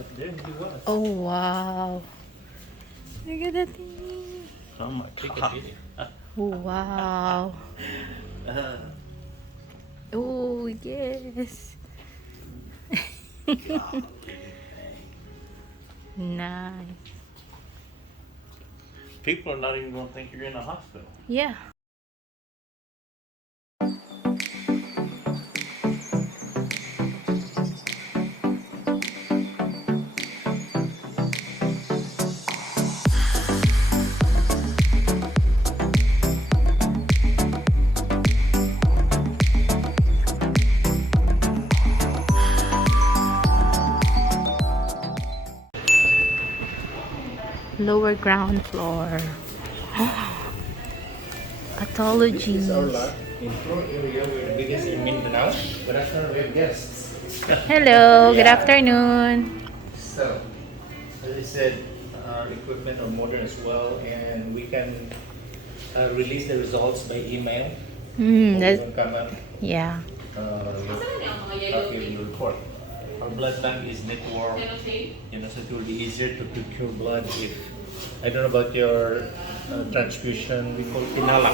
but there he was. Oh, wow. Look at that thing. Oh my God. Oh, wow. Oh, yes. Nice. People are not even going to think you're in a hospital. Yeah. Lower ground floor. Pathology. This is our lab in floor area. We're the biggest in Mindanao. Good afternoon, we have guests. Hello, good Yeah. afternoon. So, as I said, our equipment are modern as well, and we can release the results by email. That's, Don't come up. yeah. Copy of your report. Our blood bank is network, so it will be easier to procure blood if, I don't know about your transfusion, we call Tinala,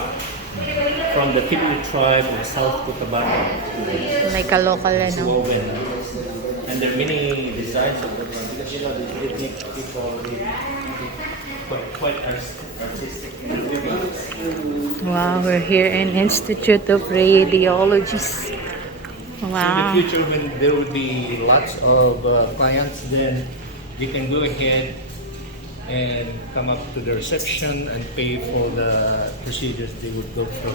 from the Tibu tribe of South Cotabato. Like a local, It's ano. woven. And there are many designs of the one, because the ethnic people, quite artistic. Wow, we're here in Institute of Radiology. Wow. In the future, when there will be lots of clients, then you can go ahead and come up to the reception and pay for the procedures they would go through,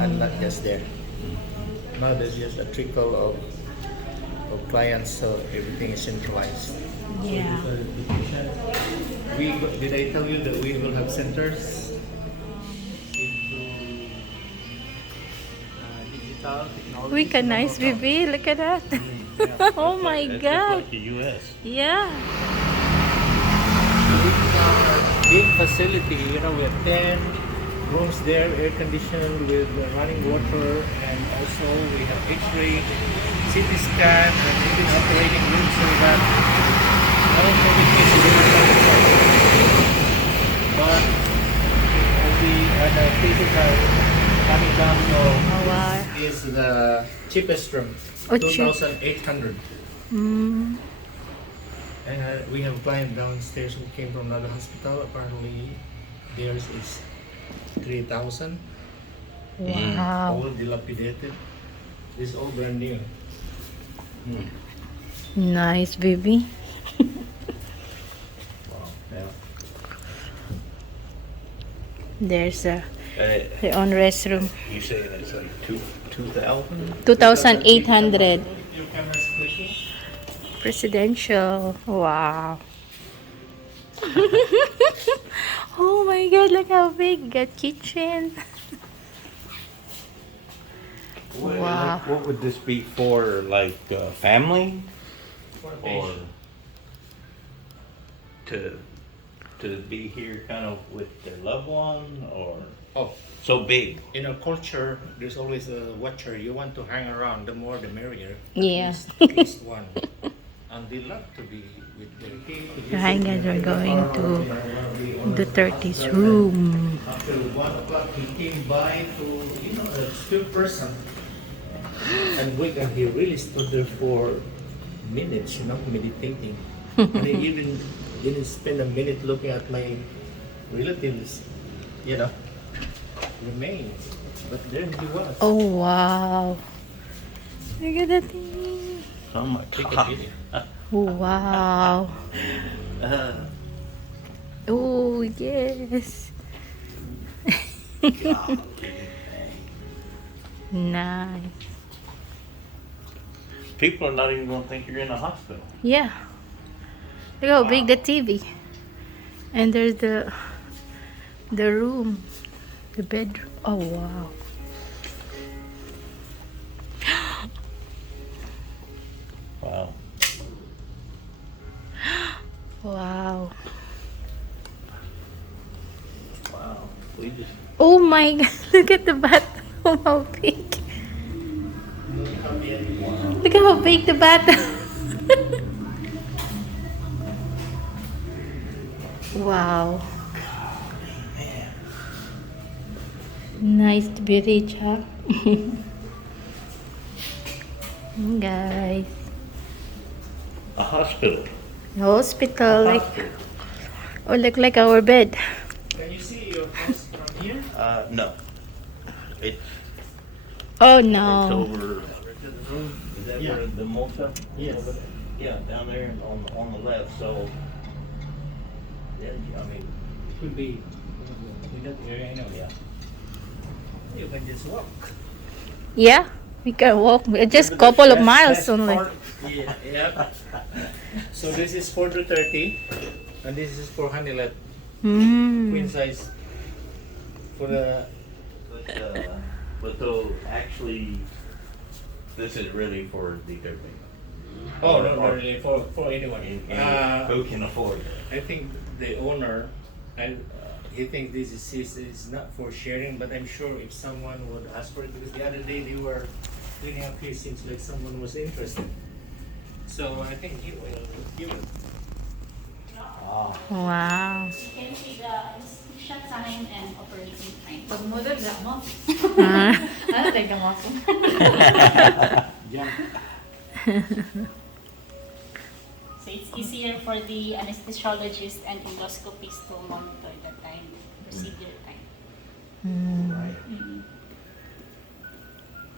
and not just there. Now there's just a trickle of clients, so everything is centralized. Yeah. So did I tell you that we will have centers into digital technology? We can nice, baby. Look at that. Oh my God. Like the US. Yeah. This is our big facility. We have 10 rooms there, air conditioned with running water, and also we have X-ray, CT scan, and even operating room so that all COVID cases are satisfied. But the cases are coming down, so Oh, wow. this is the cheapest room, Oh, cheap. 2,800. Mm. And we have a client downstairs who came from another hospital. Apparently, theirs is 3,000. Wow. All dilapidated. This is all brand new. Nice, baby. Wow. Yeah. There's their own restroom. You say that's like 2,000? 2,800. Your camera's clicking. Presidential. Wow. Oh my God, look how big. Got kitchen. Wow. What would this be for, like family, For a or patient. to be here kind of with their loved one, or Oh, so big? in our culture, there's always a watcher. You want to hang around. The more, the merrier. Yeah. At least one. And they love to be with their kids. Hi guys, we're going to the 30's room. After 1 o'clock, he came by to, a skilled person. And he really stood there for minutes, meditating. And he even didn't spend a minute looking at my relatives, remains. But there he was. Oh wow. Look at that thing. Oh my Take a God. video. Oh wow. Oh yes. Nice. People are not even going to think you're in a hospital. Yeah. Look how big the TV. And there's the room. The bedroom. Oh wow. Wow. Wow. Wow. We just Oh my God. Look at the bathroom. How big. Look at how big the bathroom. Wow. Nice to be rich, huh? Guys. A hospital. Hospital. Like, Hospital. oh, look like our bed. Can you see your house from here? No. It's Oh it's no. over. Is that Yeah. where the motel? Yes. Over there? Yeah, down there on the left. So, yeah, I mean, It could be in that area anyway. yeah. You can just walk. Yeah, we can walk. Just Yeah, but couple of that's- miles that's only. Yeah. Yep. So this is 430 and this is for Hanilet. Queen Mm. size. For the But though, actually, this is really for the third baby. oh no, not really for anyone. Who can afford it? I think the owner, he thinks this is not for sharing, but I'm sure if someone would ask for it, because the other day they were cleaning up here, seems like someone was interested. So I think he will give it. Ah, Wow. You can see the inspection time and operating time. Pag model na mo. Ah. Ano tayo ka mo? Yeah. So it's easier for the anesthesiologist and endoscopist to monitor the time, procedure time. Mm. Right. Mhm.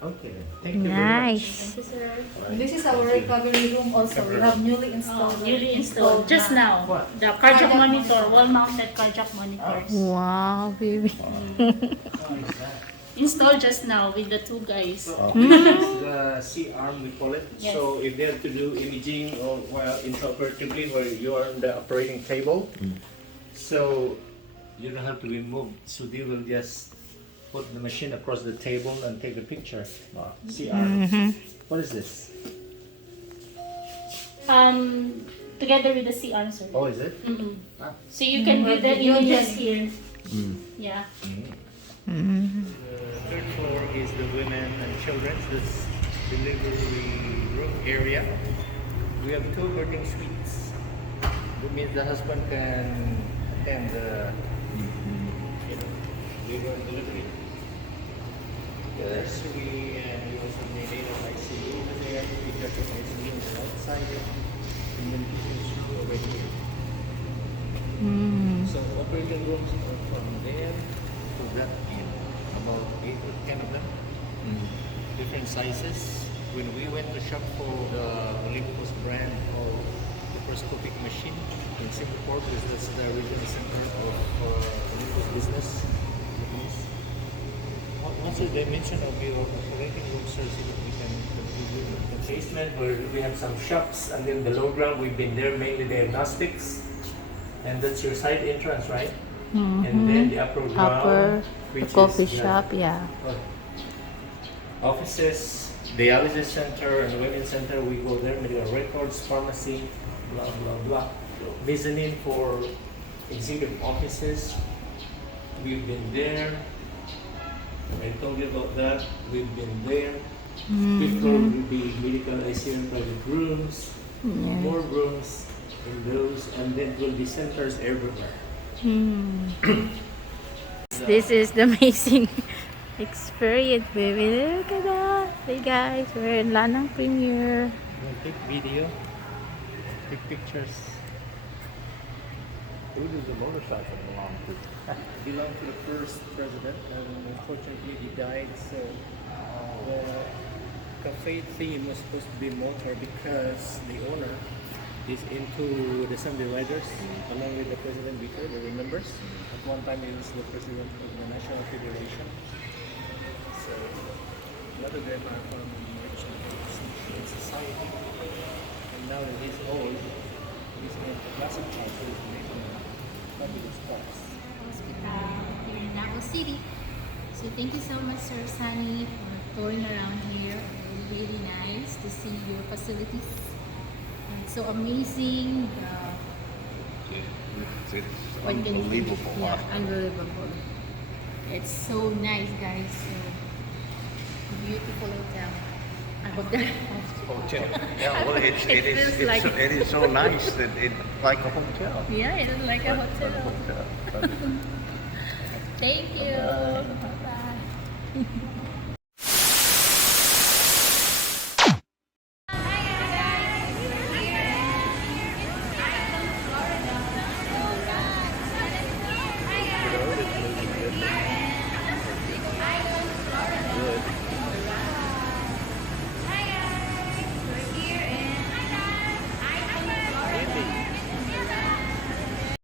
Okay. Thank you very much. Nice. Thank you, sir. This is our recovery room also. We have newly installed. Newly installed just now. What? The cardiac Cardiac monitor, monitor. wall-mounted cardiac monitors. Wow, baby. How is that? Installed just now with the two guys. So this is the C-arm we call it. Yes. So if they have to do imaging or well intraoperatively where you are on the operating table, so you don't have to be moved. So they will just put the machine across the table and take a picture. C-arm. What is this? Together with the CR, sir. Oh, is it? Mhm. Ah. So you can view the images here. Yeah. Mm. The third floor is the women and children's. This delivery room area. We have 2 boarding suites. That means the husband can attend the labor and delivery. The nursery, and we also made it an ICU over there. We got the ICU on the outside, and then kitchen room over here. Mm. So operating rooms are from there to that end, about 8 or 10 of them, different sizes. When we went to shop for the Olympus brand of laparoscopic machine in Singapore, because that's the regional center of Olympus business. What's the dimension of your operating room, sir, so that we can continue the basement where we have some shops, and then the low ground we've been there mainly diagnostics, and that's your side entrance, right? And then the upper ground, Upper, the which coffee is the shop, yeah. offices, dialysis center, and women's center. We go there, medical records, pharmacy, blah blah blah. Mezzanine for executive offices. We've been there. I told you about that. We've been there. Fifth floor will be medical ICU and private rooms. Yeah. More rooms in those, and then will be centers everywhere. Mm. This is the amazing experience, baby. Look at that. Hey guys, we're in Lanang Premier. We'll take video, take pictures. who does the motorcycle belong to? Belonged to the first president, and unfortunately he died. So the cafe theme was supposed to be motor because the owner is into the subdividers along with the president before, the members. At one time he was the president of the National Federation. So a lot of them are from merchants in society. And now that he's old, he's in the classic house, so he's making fabulous cars. Hospital here in Davao City. So thank you so much, Sir Sunny, for touring around here. Really nice to see your facilities. And it's so amazing. It's What can you do? unbelievable. Yeah, unbelievable. It's so nice, guys. So beautiful hotel. A hotel. Hotel. Yeah, well, It feels like- it is so nice that it's like a hotel. Yeah, it is like a hotel. Hotel. Thank you. Bye-bye.